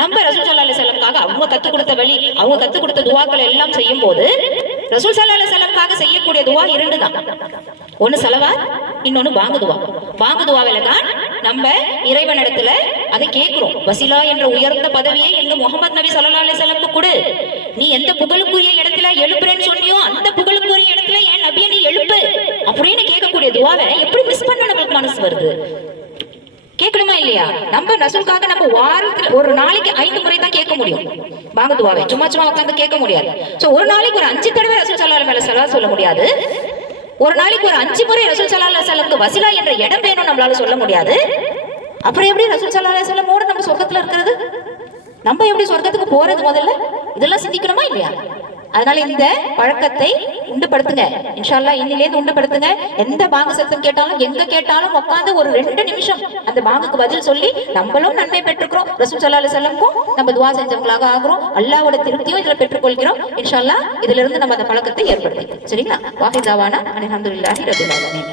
நம்ம ரசூல் ஸல்லல்லாஹு அலைஹி வஸல்லம்காக அவங்க கற்றுக் கொடுத்த வழி, அவங்க கற்றுக் கொடுத்த துவாக்கள் எல்லாம் செய்யும் போது ரசூல் ஸல்லல்லாஹு அலைஹி வஸல்லம்காக செய்யக்கூடிய துவா 2 தான். ஒன்னு ஸலவாத், இன்னொன்னு பாங்கு துவா. பாங்கு துவாவில தான் நம்ம இறைவனிடத்துல அதை கேட்கிறோம். வசிலா என்ற உயர்ந்த பதவியை எங்க முகமது நபி ஸல்லல்லாஹு அலைஹி வஸல்லம்க்கு கொடு. நீ எந்த புகழுக்குரிய இடத்துல எழுப்புறேன்னு சொன்னியோ அந்த புகழுக்குரிய இடத்துல என் நபியை நீ எழுப்பு அப்படின்னு கேட்கக்கூடிய துவாவை எப்படி மிஸ் பண்ண நம்மளுக்கு மனசு வருது? கேட்கணுமா இல்லையா? நம்ம ரசூலுக்காக நம்ம வாரத்துல ஒரு நாளைக்கு 5 முறை தான் கேட்க முடியும் பாங்கு துவாவை. சும்மா உட்காந்து கேட்க முடியாது. சோ ஒரு நாளைக்கு ஒரு 5 தடவை ரசூல் ஸல்லல்லாஹு அலைஹி வஸல்லம் சொல்ல முடியாது. ஒரு நாளைக்கு ஒரு 5 முறை ரசூல் ஸல்லல்லாஹு அலைஹி வஸல்லம் வசிலா என்ற இடம் வேணும் நம்மளால சொல்ல முடியாது. அப்புறம் எப்படி ரசூல் ஸல்லல்லாஹு அலைஹி வஸல்லம் நம்ம சொர்க்கத்துல இருக்கிறது? நம்ம எப்படி சொர்க்கத்துக்கு போறது? முதல்ல இதெல்லாம் சிந்திக்கணுமா இல்லையா? அதனால இந்த பழக்கத்தை உண்டுபடுத்துங்க. இன்ஷா அல்லாஹ் இன்னிலேருந்து உண்டுபடுத்துங்க. எந்த பாங்கு சத்தம் கேட்டாலும் எங்க கேட்டாலும் உட்காந்து ஒரு 2 நிமிஷம் அந்த பாங்குக்கு பதில் சொல்லி நம்மளும் நன்மை பெற்றுக்கிறோம், ரசூல் ஸல்லல்லாஹு அலைஹி வஸல்லம்க்கும் நம்ம துஆ செஞ்சவங்களாக ஆகிறோம், அல்லாஹ்வோட திருப்தியும் இதுல பெற்றுக்கொள்கிறோம். இன்ஷா அல்லாஹ் இதுல இருந்து நம்ம அந்த பழக்கத்தை ஏற்படுத்திக்கிறோம். சரிங்களா? வாஹிதாவானா அல்ஹம்துலில்லாஹி ரப்பில் ஆலமீன்.